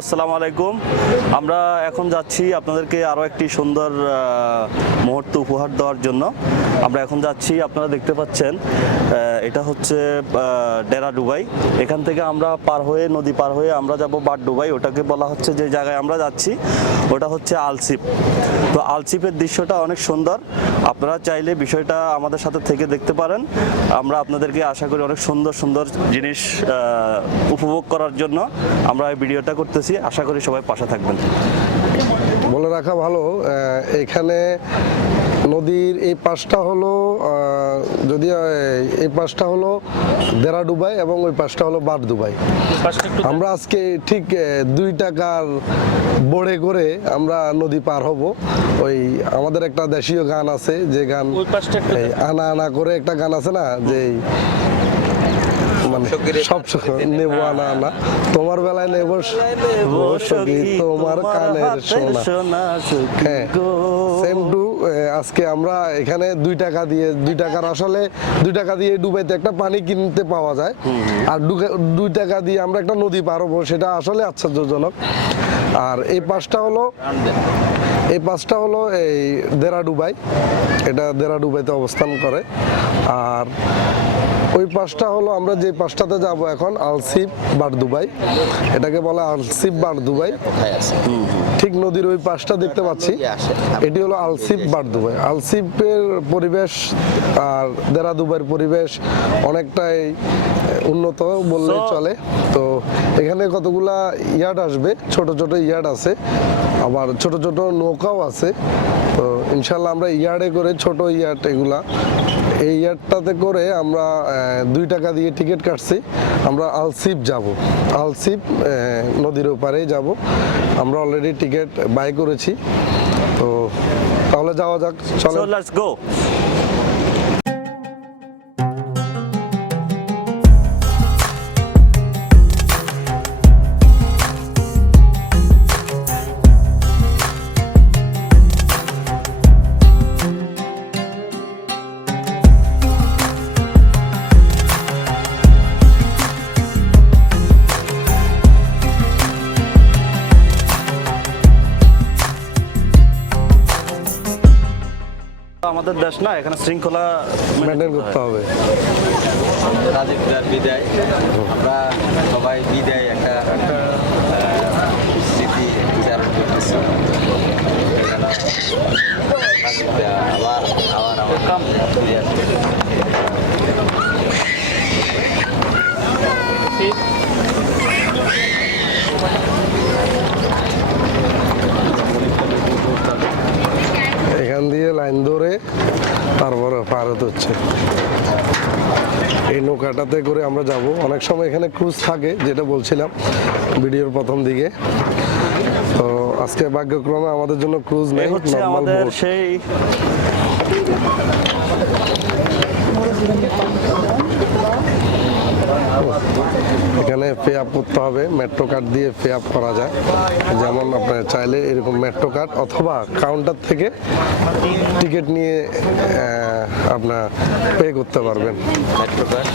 আসসালামু আলাইকুম। আমরা এখন যাচ্ছি আপনাদেরকে আরও একটি সুন্দর মুহূর্ত উপহার দেওয়ার জন্য। আমরা এখন যাচ্ছি, আপনারা দেখতে পাচ্ছেন এটা হচ্ছে ডেরা ডুবাই। এখান থেকে আমরা নদী পার হয়ে আমরা যাব বাট ডুবাই। ওটাকে বলা হচ্ছে, যে জায়গায় আমরা যাচ্ছি ওটা হচ্ছে আলসিপ। তো আলসিপের দৃশ্যটা অনেক সুন্দর, আপনারা চাইলে বিষয়টা আমাদের সাথে থেকে দেখতে পারেন। আমরা আপনাদেরকে আশা করি অনেক সুন্দর সুন্দর জিনিস উপভোগ করার জন্য আমরা এই ভিডিওটা করতেছি। আশা করি সবাই পাশে থাকবেন। বলে রাখা ভালো, এখানে নদীর এই পাশটা হলো এই পাশটা হলো দেরা ডুবাই এবং ওই পাশটা হলো বাট দুবাই। আমরা আজকে ঠিক 2 টাকার বোড়ে করে আমরা নদী পার হব। ওই আমাদের একটা দেশীয় গান আছে, যে গান আনা আনা করে একটা গান আছে না, যে সব নেব আনা আনা, তোমার বেলায় নেব তোমার কানের সোনা। হ্যাঁ, সেম টু আজকে আমরা এখানে 2 টাকার আসলে 2 টাকা দিয়ে ডুবাইতে একটা পানি কিনতে পাওয়া যায়, আর 2 টাকা দিয়ে আমরা একটা নদী পার হবো, সেটা আসলে আশ্চর্যজনক। আর এই পাশটা হলো এই দেরা ডুবাই, এটা দেরা ডুবাইতে অবস্থান করে। আর ওই পাশটা হলো আমরা যে পাশটাতে যাব এখন, আলসিপ বাট দুবাই। এটাকে বলা আলসিপ বাট দুবাই। ঠিক নদীর ওই পাশটা দেখতে পাচ্ছি, এটি হলো আলসিপ বাট দুবাই। আলসিপের পরিবেশ আর দেরা দুবাইয়ের পরিবেশ অনেকটাই উন্নত বললে চলে। তো এখানে কতগুলা ইয়ার্ড আসবে, ছোট ছোট ইয়ার্ড আছে, আবার ছোট ছোট নৌকাও আছে। তো ইনশাল্লাহ আমরা ইয়ার্ডে করে, ছোট ইয়ার্ড এগুলা, এই ইয়ার্ডটাতে করে আমরা 2 টাকা দিয়ে টিকিট কাটছি। আমরা আলসিপ যাব, আলসিপ নদীর ওপারেই যাব। আমরা অলরেডি টিকিট বাই করেছি। তো তাহলে যাওয়া যাক, চলো লেটস গো। আমাদের দেশ না, এখানে শৃঙ্খলা মেনটেন করতে হবে। বিদায়, আমরা সবাই বিদায় একটা স্মৃতি বিচার করতেছি। আবার আমার কাম এখান দিয়ে লাইন ধরে তারপরে পার হতে হচ্ছে। এই নৌকাটাতে করে আমরা যাব। অনেক সময় এখানে ক্রুজ থাকে, যেটা বলছিলাম ভিডিওর প্রথম দিকে। তো আজকে ভাগ্যক্রমে আমাদের জন্য ক্রুজ নেই, নরমাল বোট। সেই এখানে পে আপ করতে হবে, মেট্রো কার্ড দিয়ে পে আপ করা যায়। যেমন আপনার চাইলে এরকম মেট্রো কার্ড অথবা কাউন্টার থেকে টিকিট নিয়ে আপনার পে করতে পারবেন। মেট্রো কার্ড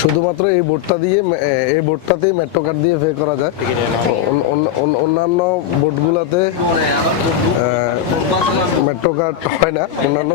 শুধুমাত্র এই বোটটাতেই মেট্রো কার্ড দিয়ে পে করা যায়। অন্যান্য বোটগুলোতে মেট্রো কার্ড হয় না। অন্যান্য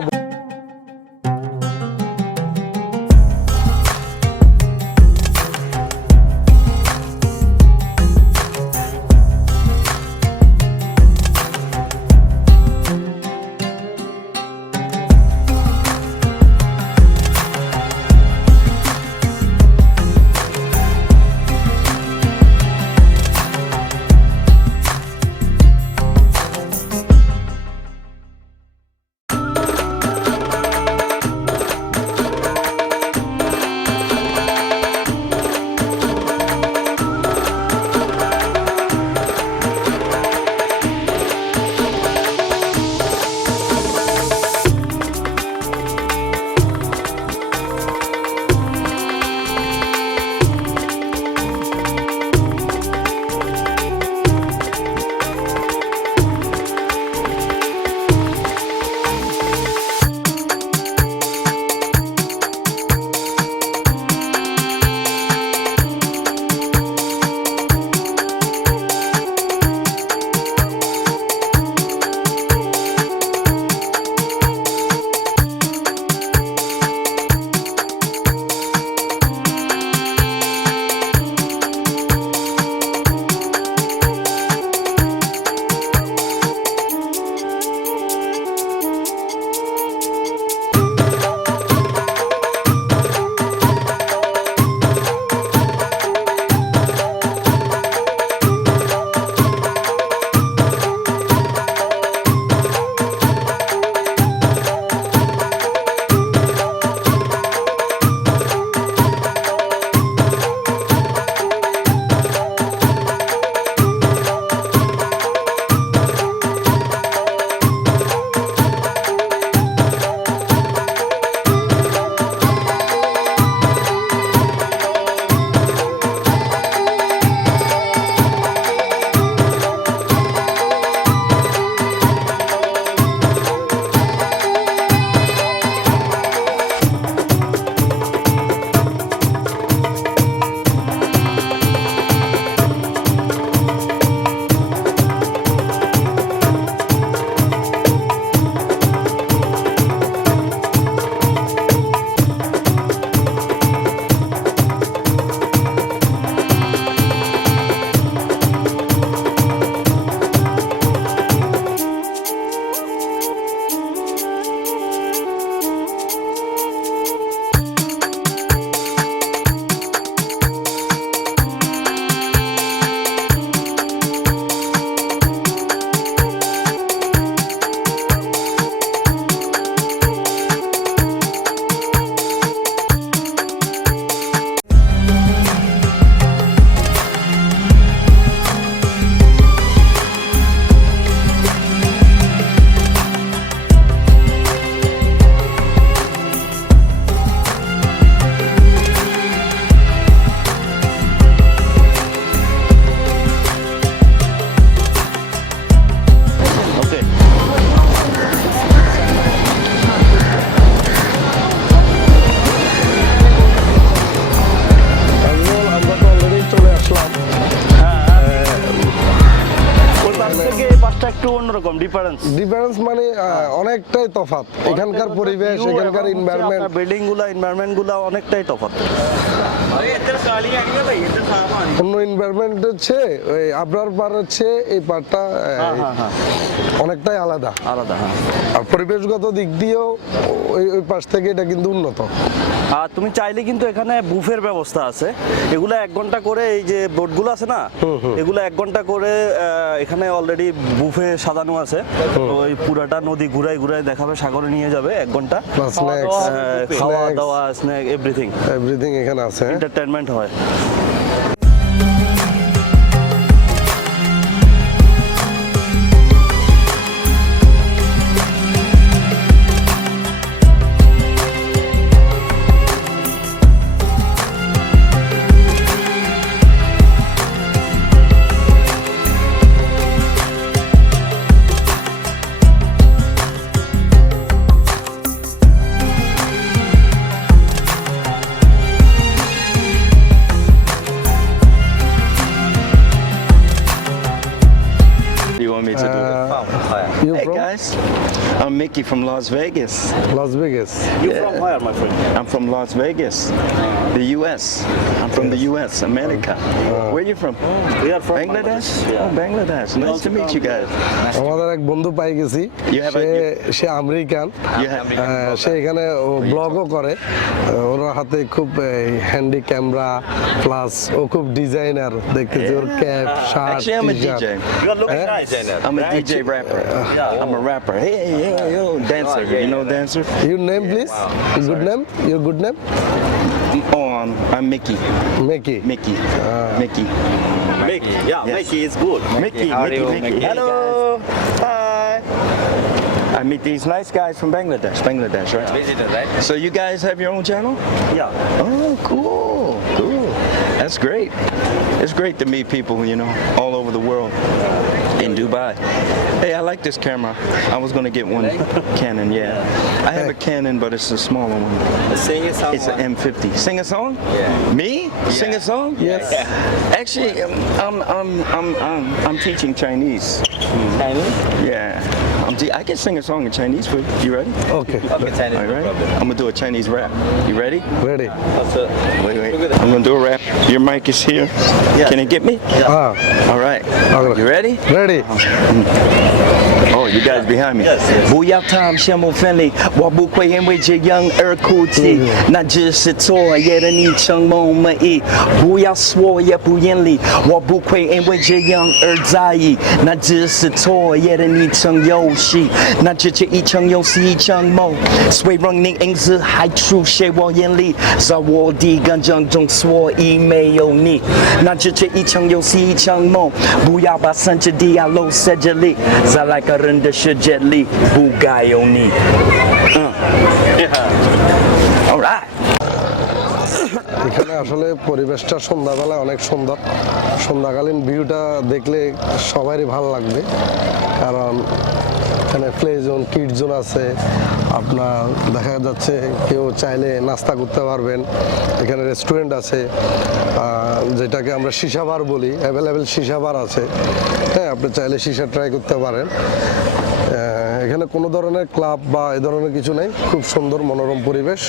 একটু অন্যরকম ডিফারেন্স। ডিফারেন্স মানে অনেকটাই তফাৎ, এখানকার পরিবেশ, এখানকার এনভায়রনমেন্ট, বিল্ডিং গুলা এনভায়রনমেন্ট গুলা অনেকটাই তফাৎ। অন্য এনভায়রনমেন্ট হচ্ছে ওই আবরার পার হচ্ছে এই পারটা অনেকটাই আলাদা। আলাদা, হ্যাঁ। আর পরিবেশগত দিক দিয়েও ওই ওই পাশ থেকে এটা কিন্তু উন্নত। আর তুমি চাইলে কিন্তু এখানে বুফের ব্যবস্থা আছে, এগুলো 1 ঘন্টা করে, এই যে বোটগুলো আছে না, এগুলো 1 ঘন্টা করে এখানে অলরেডি বুফে সাজানো আছে। তো ওই পুরাটা নদী ঘুরাই ঘুরাই দেখাবে, সাগরে নিয়ে যাবে 1 ঘন্টা। খাওয়া দাওয়া, স্ন্যাক, এভরিথিং এখানে আছে। এন্টারটেইনমেন্ট হয়। You want me to do that? You Hey from guys, I'm Mickey from Las Vegas. Las Vegas? You from where, my friend? I'm from Las Vegas, the U.S. I'm from the U.S., America. Where you from? We are from Bangladesh? Yeah. Oh, Bangladesh. Nice also to meet from- you guys. আমাদের এক বন্ধু পাই গেছি, You have say American, You have সে এখানে ব্লগও করে। ওর হাতে খুব handy camera, plus ও খুব designer, দেখতেছি ওর cap, shirt, Actually, I'm a T-shirt. DJ. You are looking nice. I'm a DJ rapper. I'm a rapper. Hey, yo, dancer. You know dancer? Your name please? Good name? Your good name? I'm Mickey. Mickey. Mickey. Mickey. Mickey, yeah, Yes. Mickey is good. Mickey. how are you, Mickey? Hello. Hi. I meet these nice guys from Bangladesh, right? Visitor, right? So you guys have your own channel? Yeah. Oh, cool. That's great. It's great to meet people, you know, all over the world. In Dubai. Hey, I like this camera. I was gonna get one Canon, yeah. I have a Canon, but it's a smaller one. Sing a song. It's an M50. Sing a song? Yeah. Me? Sing a song? Yes. Actually, I'm teaching Chinese. Chinese? Yeah. I can sing a song in Chinese for you. You ready? Okay, Okay, Chinese, All no right. problem. I'm gonna do a Chinese rap. You ready? ready? Also, Wait. I'm gonna do a rap. Your mic is here. Yeah. Can it get me? All right. Okay. You ready? Ready? Oh, you guys behind me. Yes, yes. 不要谈羡慕分离，我不会因为这样而哭泣，那只是昨夜的你承蒙美意。不要说也不言离，我不会因为这样而在意，那只是昨夜的你曾游戏，那只是一场游戏一场梦。虽然你影子还出现我眼里，在我的感情中所以没有你，那只是一场游戏一场梦。不要把三只的亚楼在这里，在来个人的世界里不该有你。All right. এখানে আসলে পরিবেশটা সন্ধ্যাবেলায় অনেক সুন্দর। সন্ধ্যাকালীন ভিউটা দেখলে সবারই ভালো লাগবে, কারণ এখানে প্লে জোন, কিড জোন আছে। আপনার দেখা যাচ্ছে কেউ চাইলে নাস্তা করতে পারবেন। এখানে রেস্টুরেন্ট আছে, যেটাকে আমরা শিশা বার বলি, অ্যাভেলেবেল শিশা বার আছে। হ্যাঁ, আপনি চাইলে শিশা ট্রাই করতে পারেন। এখানে কোনো ধরনের ক্লাব বা এ ধরনের কিছু নেই, খুব সুন্দর মনোরম পরিবেশ।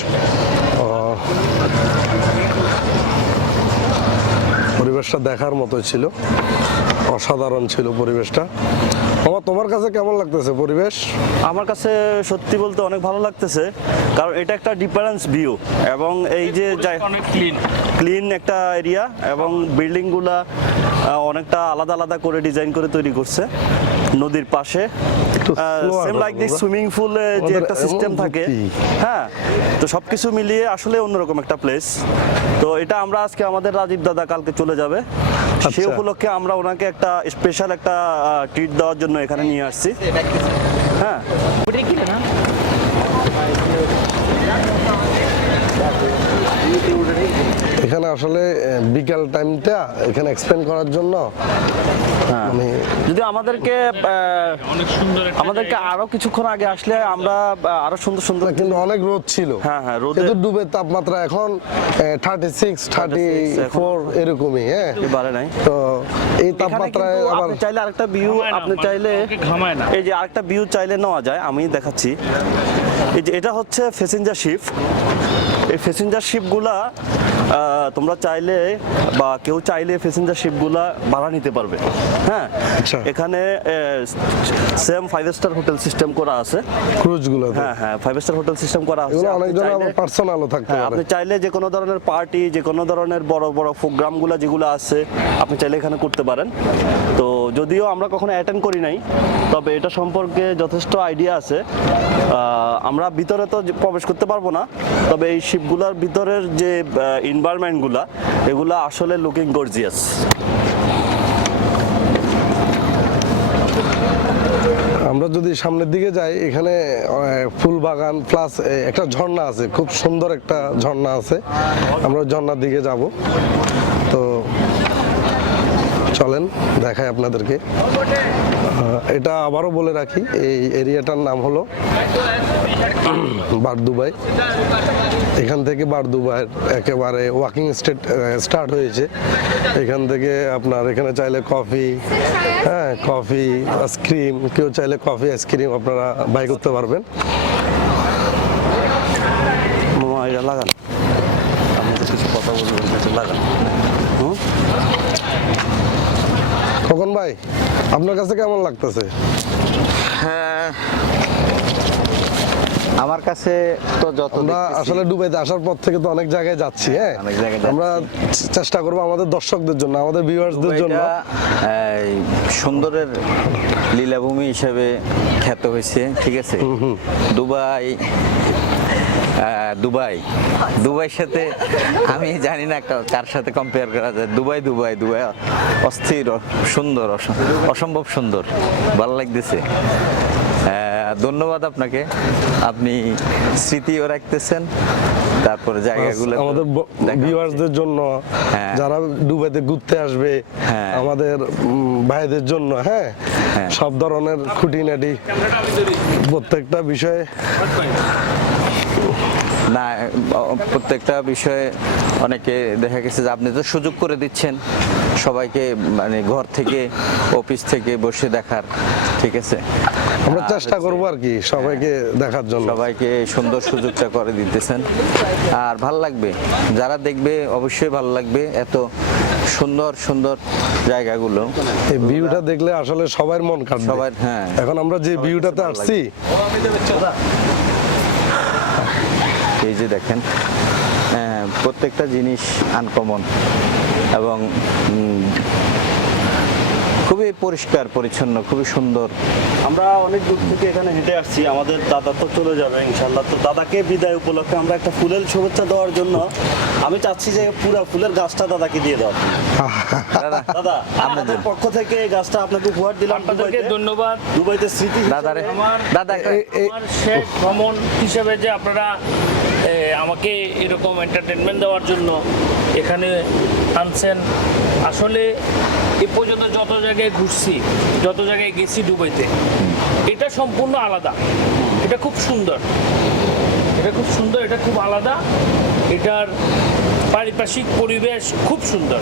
পরিবেশটা দেখার মতো ছিল, অসাধারণ ছিল পরিবেশটা। তোমার কাছে কেমন লাগতেছে পরিবেশ? আমার কাছে সত্যি বলতে অনেক ভালো লাগতেছে, কারণ এটা একটা ডিফারেন্স ভিউ, এবং এই যে অনেক ক্লিন একটা এরিয়া, এবং বিল্ডিংগুলা অনেকটা আলাদা আলাদা করে ডিজাইন করে তৈরি করছে নদীর পাশে। Same like this swimming pool যে একটা সিস্টেম থাকে, হ্যাঁ, তো সবকিছু মিলিয়ে আসলে অন্যরকম একটা প্লেস। তো এটা আমরা আজকে আমাদের রাজীব দাদা কালকে চলে যাবে, সে উপলক্ষে আমরা ওনাকে একটা স্পেশাল একটা ট্রিট দেওয়ার জন্য এখানে নিয়ে আসছি। হ্যাঁ, এখানে আসলে বিকাল টাইমটা এখানে এক্সপ্লেন করার জন্য মানে যদি আমাদেরকে আমাদেরকে আরো কিছুক্ষণ আগে আসলে আমরা আরো সুন্দর সুন্দর কিন্তু অনেক রোদ ছিল। হ্যাঁ, হ্যাঁ, রোদে- কিন্তু ডুবের তাপমাত্রা এখন 36, 34 এরকমই, হ্যাঁ। বাড়ে নাই। তো এই এখানে তাপমাত্রায় কিন্তু আবার আপনি চাইলে আরেকটা ভিউ আপনি চাইলে এই যে আরেকটা ভিউ চাইলে নেওয়া যায়, আমি দেখাচ্ছি। এই যে এটা হচ্ছে প্যাসেঞ্জার শিপ। এই প্যাসেঞ্জার শিপগুলা তোমরা চাইলে বা কেউ চাইলে প্যাসেঞ্জার শিপগুলা ভাড়া নিতে পারবে। হ্যাঁ, আচ্ছা। এখানে সেম 5 স্টার হোটেল সিস্টেম করা আছে। ক্রুজগুলো হ্যাঁ, হ্যাঁ, 5 স্টার হোটেল সিস্টেম করা আছে। এগুলো আপনি অনেকজন চাইলে- আবার পার্সোনালও থাকতে হ্যাঁ, পারে। আপনি চাইলে যে কোনো ধরনের পার্টি, যে কোনো ধরনের বড় বড় প্রোগ্রামগুলো যেগুলো আছে আপনি চাইলে এখানে করতে পারেন। তো যদিও আমরা কখনো অ্যাটেন্ড করি নাই, তবে এটা সম্পর্কে যথেষ্ট আইডিয়া আছে। আমরা ভিতরে তো প্রবেশ করতে পারবো না, তবে এই শিপগুলোর ভিতরের যে এনভায়রনমেন্টগুলা এগুলা আসলে লুকিং গর্জিয়াস। আমরা যদি সামনের দিকে যাই, এখানে ফুল বাগান প্লাস একটা ঝর্ণা আছে, খুব সুন্দর একটা ঝর্ণা আছে। আমরা ঝর্ণার দিকে যাব। তো চলেন দেখাই আপনাদেরকে। এটা আবারও বলে রাখি, এই এরিয়াটার নাম হলো বারদুবাই। এখান থেকে বারদুবাইয়ের একেবারে ওয়াকিং স্টার্ট হয়েছে। এখান থেকে আপনার এখানে চাইলে কফি, হ্যাঁ, কফি আইসক্রিম, কেউ চাইলে কফি আইসক্রিম আপনারা বাই করতে পারবেন। মামা এটা লাগান, আমি তো কিছু কথা বলবেন, এটা লাগান। খোকন ভাই, আপনার কাছে কেমন লাগতেছে? হ্যাঁ, আমার কাছে তো যত আমরা দেখতেছি- আসলে ডুবাইতে আসার পর থেকে তো অনেক জায়গায় যাচ্ছি, হ্যাঁ। অনেক জায়গায় যাচ্ছি। আমরা চেষ্টা করবো আমাদের দর্শকদের জন্য, আমাদের ভিউয়ার্সদের জন্য। দুবাইটা, এই সুন্দরের লীলাভূমি হিসেবে খ্যাত হয়েছে, ঠিক আছে। দুবাই দুবাই দুবাইয়ের সাথে আমি জানি না কার সাথে কম্পেয়ার করা যায়। দুবাই দুবাই দুবাই অস্থির, সুন্দর, অসম্ভব সুন্দর, ভালো লাগতেছে। ধন্যবাদ আপনাকে, আপনি স্মৃতিও রাখতেছেন, তারপরে জায়গাগুলো তো আমাদের দেখাচ্ছি। ভিউয়ার্সদের জন্য, হ্যাঁ। যারা দুবাইতে ঘুরতে আসবে, হ্যাঁ। আমাদের ভাইদের জন্য, হ্যাঁ, হ্যাঁ। সব ধরনের খুঁটিনাটি প্রত্যেকটা বিষয়ে না, প্রত্যেকটা বিষয়ে অনেকে দেখা গেছে যে আপনি তো সুযোগ করে দিচ্ছেন সবাইকে, মানে ঘর থেকে অফিস থেকে বসে দেখার, ঠিক আছে। আমরা চেষ্টা করবো আর কি সবাইকে দেখার জন্য। সবাইকে সুন্দর সুযোগটা করে দিতেছেন, আর ভাল লাগবে, যারা দেখবে অবশ্যই ভালো লাগবে। এত সুন্দর সুন্দর জায়গাগুলো, এই ভিউটা দেখলে আসলে সবার মন কাটবে। সবার, হ্যাঁ। এখন আমরা যে ভিউটাতে ভালো আসছি, এই যে দেখেন, প্রত্যেকটা জিনিস আনকমন এবং খুবই পরিষ্কার পরিচ্ছন্ন, খুবই সুন্দর। আমরা অনেক দূর থেকে এখানে হেঁটে আসছি, আমাদের দাদা তো চলে যাবে ইনশাল্লাহ। তো দাদাকে বিদায় উপলক্ষে আমরা একটা ফুলের শুভেচ্ছা দেওয়ার জন্য আমি চাচ্ছি যে পুরো ফুলের গাছটা দাদাকে দিয়ে দাও। দাদা, আমাদের পক্ষ থেকে এই গাছটা আপনাকে উপহার দিলাম। আপনাদেরকে দুবাইতে। ধন্যবাদ। দুবাইতে স্মৃতি দাদারে, দাদা আমার শেষ ভ্রমণ হিসেবে যে আপনারা আমাকে এরকম এন্টারটেনমেন্ট দেওয়ার জন্য এখানে আনছেন। আসলে এ পর্যন্ত যত জায়গায় ঘুরছি, যত জায়গায় গেছি দুবাইতে, এটা সম্পূর্ণ আলাদা। এটা খুব সুন্দর, এটা খুব সুন্দর, এটা খুব আলাদা। এটার পারিপার্শ্বিক পরিবেশ খুব সুন্দর।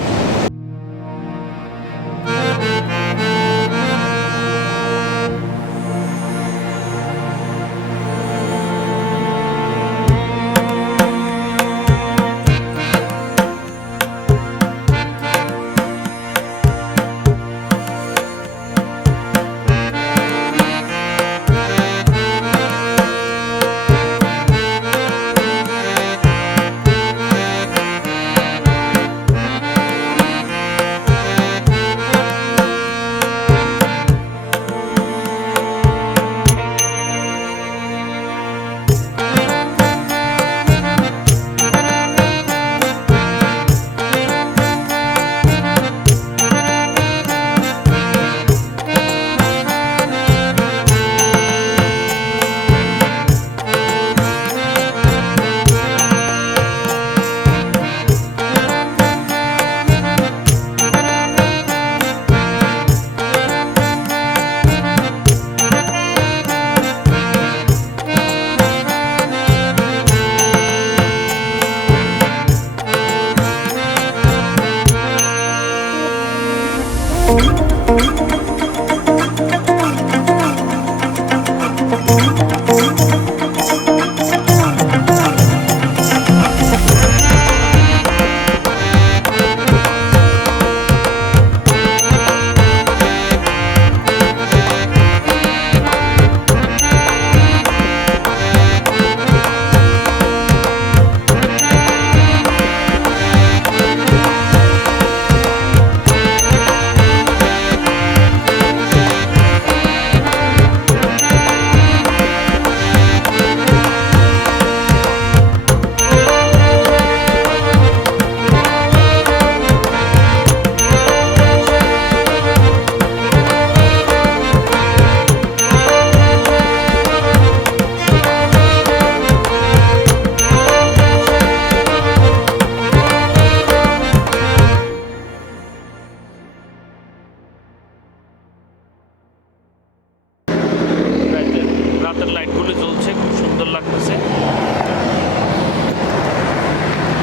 রাতের লাইটগুলো জ্বলছে, খুব সুন্দর লাগতেছে।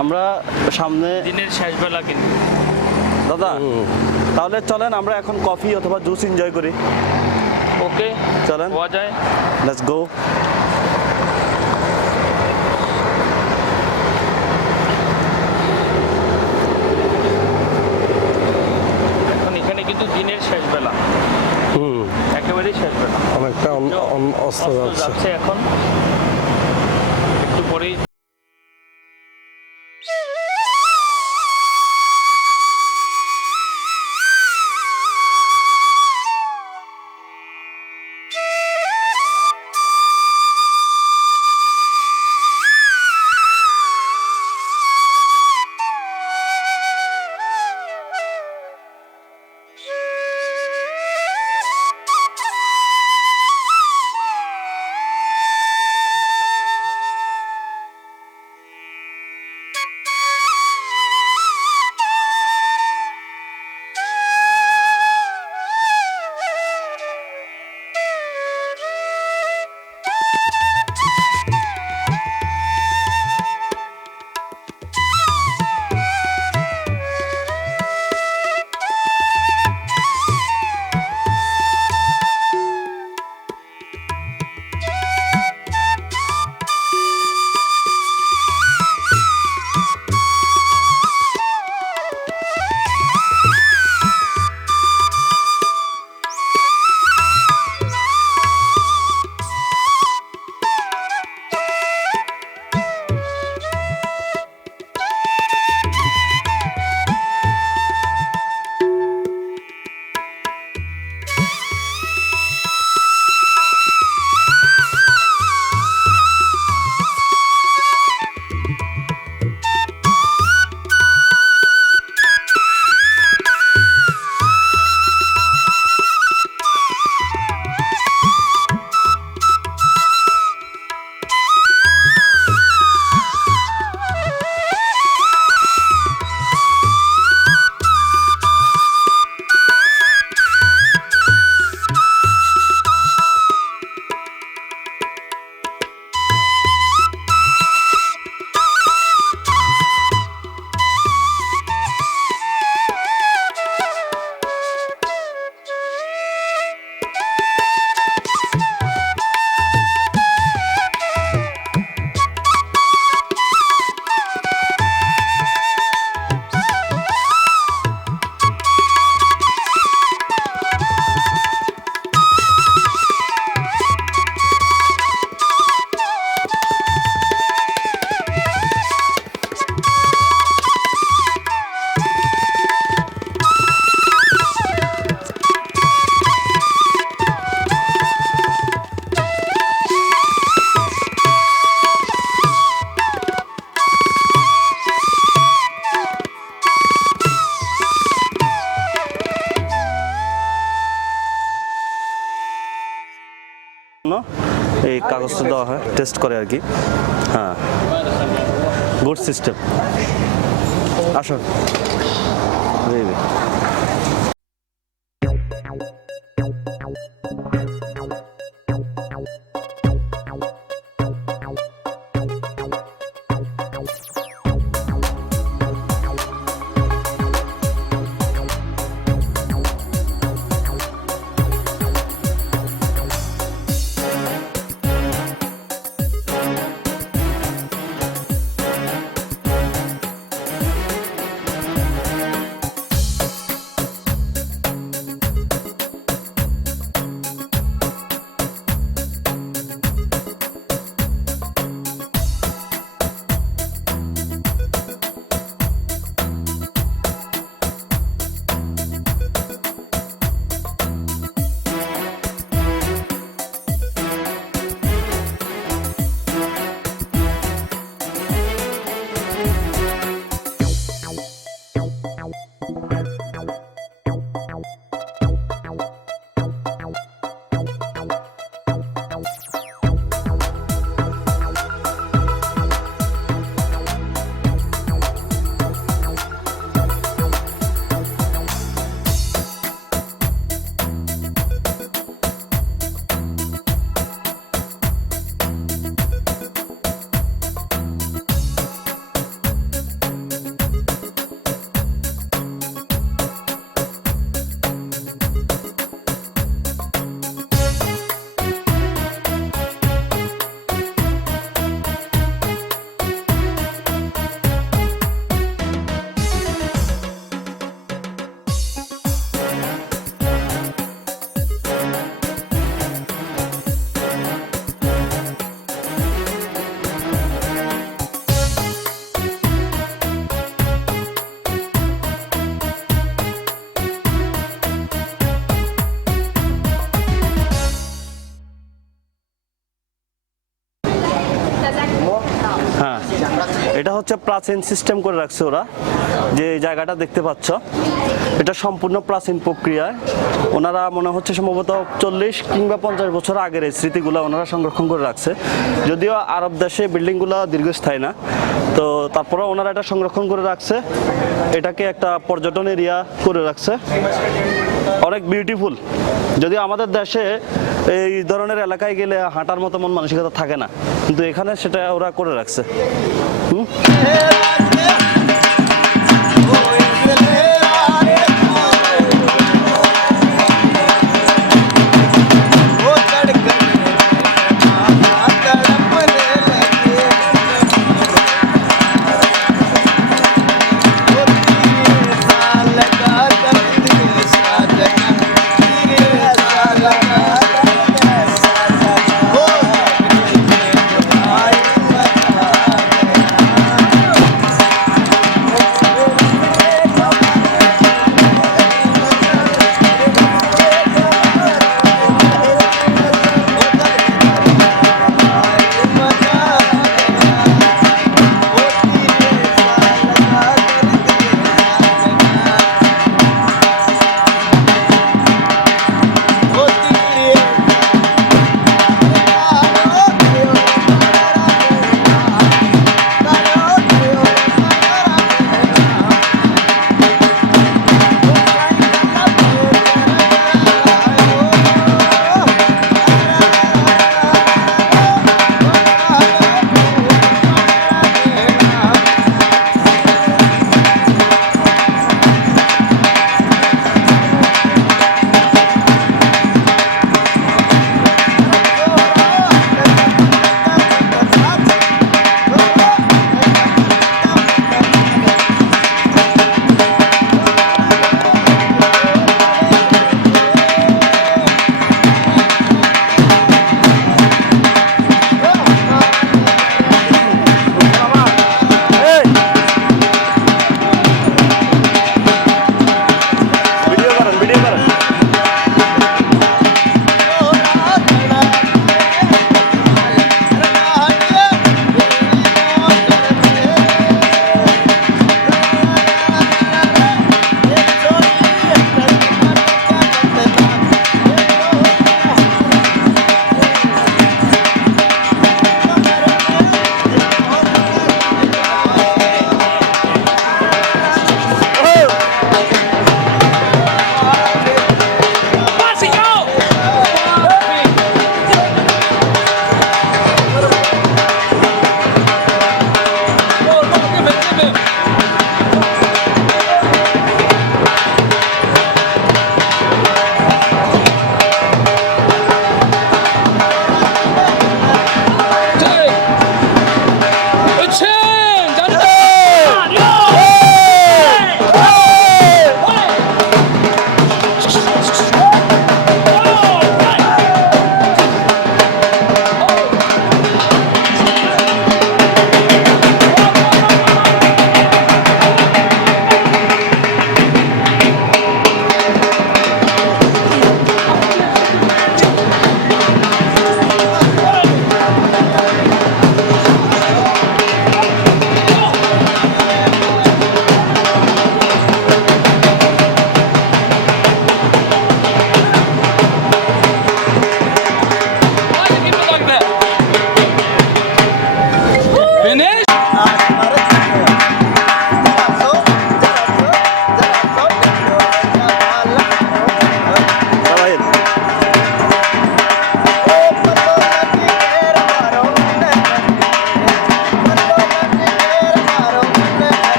আমরা সামনে দিনের শেষ বেলা কিন্তু। দাদা তাহলে চলেন আমরা এখন কফি অথবা জুস এনজয় করি। ওকে, চলেন। হওয়া যায়। Let's go. এখন এখানে কিন্তু দিনের শেষ বেলা, একেবারেই শেষ বেলা। অনেকটা অস্ত অস্ত যাচ্ছে। যাচ্ছে এখন, একটু পরেই। এই কাগজটা দেওয়া হয়, টেস্ট করে আর কি। হ্যাঁ, গুড সিস্টেম। আসুন। হ্যাঁ, এটা হচ্ছে প্রাচীন সিস্টেম করে রাখছে ওরা, যে জায়গাটা দেখতে পাচ্ছ এটা সম্পূর্ণ প্রাচীন প্রক্রিয়ায় ওনারা মনে হচ্ছে সম্ভবত 40 কিংবা 50 বছর আগের এই স্মৃতিগুলো ওনারা সংরক্ষণ করে রাখছে। যদিও আরব দেশে বিল্ডিংগুলো দীর্ঘস্থায়ী না, তো তারপরে ওনারা এটা সংরক্ষণ করে রাখছে, এটাকে একটা পর্যটন এরিয়া করে রাখছে, অনেক বিউটিফুল। যদিও আমাদের দেশে এই ধরনের এলাকায় গেলে হাঁটার মতো মন মানসিকতা থাকে না, কিন্তু এখানে সেটা ওরা করে রাখছে।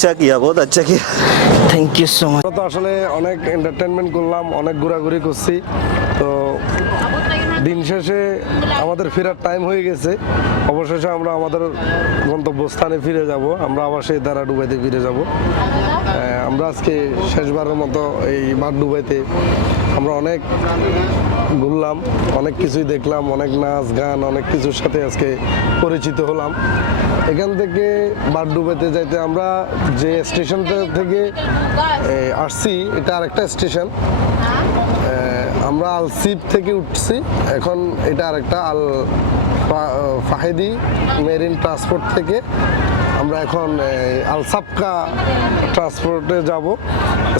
अच्छा किया, बहुत अच्छा किया। Thank you so much. আমরা তো আসলে অনেক এন্টারটেনমেন্ট করলাম, অনেক ঘোরাঘুরি করছি, তো দিন শেষে আমাদের ফেরার টাইম হয়ে গেছে। অবশেষে আমরা আমাদের গন্তব্যস্থানে ফিরে যাব, আমরা আবার সেই দারা ডুবাইতে ফিরে যাব। আমরা আজকে শেষবারের মতো এই বাদ ডুবাইতে আমরা অনেক ঘুরলাম, অনেক কিছুই দেখলাম, অনেক নাচ গান, অনেক কিছুর সাথে আজকে পরিচিত হলাম। এখান থেকে বাদ ডুবাইতে যাইতে আমরা যে স্টেশন থেকে আসছি, এটা আরেকটা স্টেশন। আমরা আলসিপ থেকে উঠছি, এখন এটা আরেকটা ফাহেদি মেরিন ট্রান্সপোর্ট থেকে আমরা এখন আলসাপকা ট্রান্সপোর্টে যাব,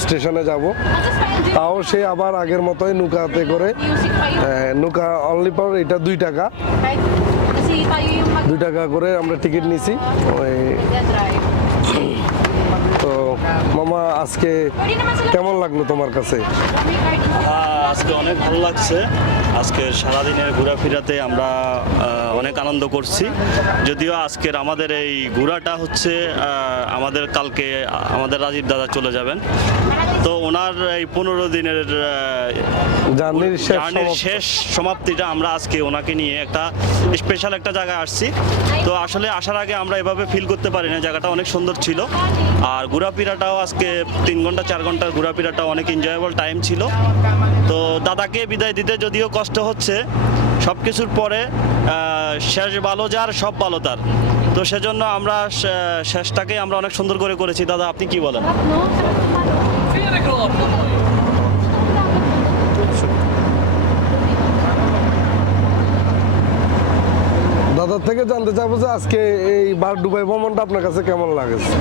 স্টেশনে যাব। তাও সে আবার আগের মতোই নৌকাতে করে, নৌকা অনলি পার এটা 2 টাকা, 2 টাকা করে আমরা টিকিট নিছি। তো মামা, আজকে কেমন লাগলো তোমার কাছে? আজকে অনেক ভালো লাগছে। আজকে সারাদিনের ঘোরাফেরাতে আমরা অনেক আনন্দ করছি। যদিও আজকের আমাদের এই ঘোরাটা হচ্ছে আমাদের কালকে আমাদের রাজীব দাদা চলে যাবেন, তো ওনার এই 15 দিনের জার্নির শেষ সমাপ্তিটা আমরা আজকে ওনাকে নিয়ে একটা স্পেশাল একটা জায়গায় আসছি। তো আসলে আসার আগে আমরা এভাবে ফিল করতে পারি না, জায়গাটা অনেক সুন্দর ছিল। আর ঘোরাফেরাটাও আজকে 3 ঘন্টা 4 ঘন্টার ঘোরাফেরাটাও অনেক এনজয়েবল টাইম ছিল। তো দাদাকে বিদায় দিতে যদিও কষ্ট হচ্ছে, সব কিছুর পরে শেষ ভালো যার সব ভালো তার, তো সেজন্য আমরা শেষটাকে আমরা অনেক সুন্দর করে করেছি। দাদা, আপনি কি বলেন? দাদার থেকে জানতে চাবো যে আজকে এই বার দুবাই ভ্রমণটা আপনার কাছে কেমন লাগেছে,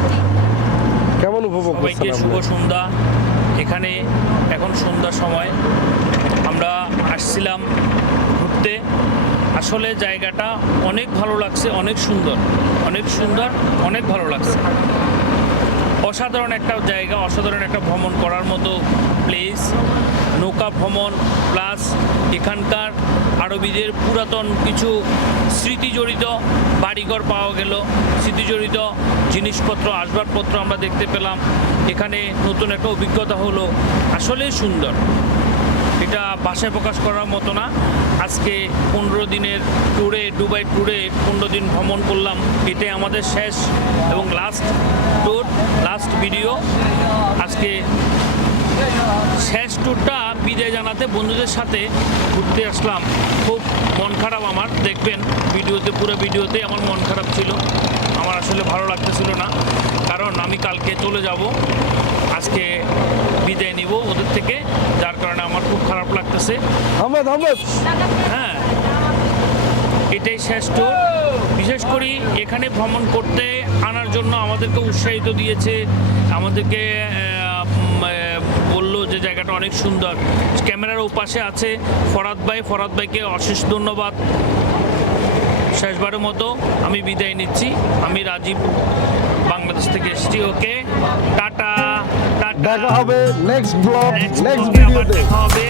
কেমন উপভোগ সবাইকে করছেন শুভ আপনি? সন্ধ্যা। এখানে এখন সন্ধ্যার সময় আমরা আসছিলাম ঘুরতে। আসলে জায়গাটা অনেক ভালো লাগছে, অনেক সুন্দর, অনেক সুন্দর, অনেক ভালো লাগছে। অসাধারণ একটা জায়গা, অসাধারণ একটা ভ্রমণ করার মতো প্লেস। নৌকা ভ্রমণ প্লাস এখানকার আরবিদের পুরাতন কিছু স্মৃতি জড়িত বাড়িঘর পাওয়া গেল, স্মৃতি জড়িত জিনিসপত্র, আসবাবপত্র আমরা দেখতে পেলাম। এখানে নতুন একটা অভিজ্ঞতা হলো, আসলেই সুন্দর। এটা ভাষায় প্রকাশ করার মতো না। আজকে 15 দিনের ট্যুরে, দুবাই ট্যুরে 15 দিন ভ্রমণ করলাম। এটাই আমাদের শেষ এবং লাস্ট ট্যুর, লাস্ট ভিডিও। আজকে শেষ ট্যুরটা বিদায় জানাতে বন্ধুদের সাথে ঘুরতে আসলাম। খুব মন খারাপ আমার, দেখবেন ভিডিওতে, পুরো ভিডিওতে আমার মন খারাপ ছিল। আমার আসলে ভালো লাগতেছিল না, কারণ আমি কালকে চলে যাব। আজকে বিদায় নিব ওদের থেকে, যার কারণে আমার খুব খারাপ লাগতেছে। আহমেদ হ্যাঁ, এটাই শেষ ট্যুর। বিশেষ করে এখানে ভ্রমণ করতে আনার জন্য আমাদেরকে উৎসাহিত দিয়েছে, আমাদেরকে বললো যে জায়গাটা অনেক সুন্দর। ক্যামেরার ওপাশে আছে ফরাদ ভাই, ফরাদ ভাইকে অশেষ ধন্যবাদ। শেষবারের মতো আমি বিদায় নিচ্ছি। আমি রাজীব, বাংলাদেশ থেকে এসেছি। ওকে, টাটা। দেখা হবে নেক্সট ব্লগ, নেক্সট ব্লগে আবার ভিডিওতে। দেখা হবে।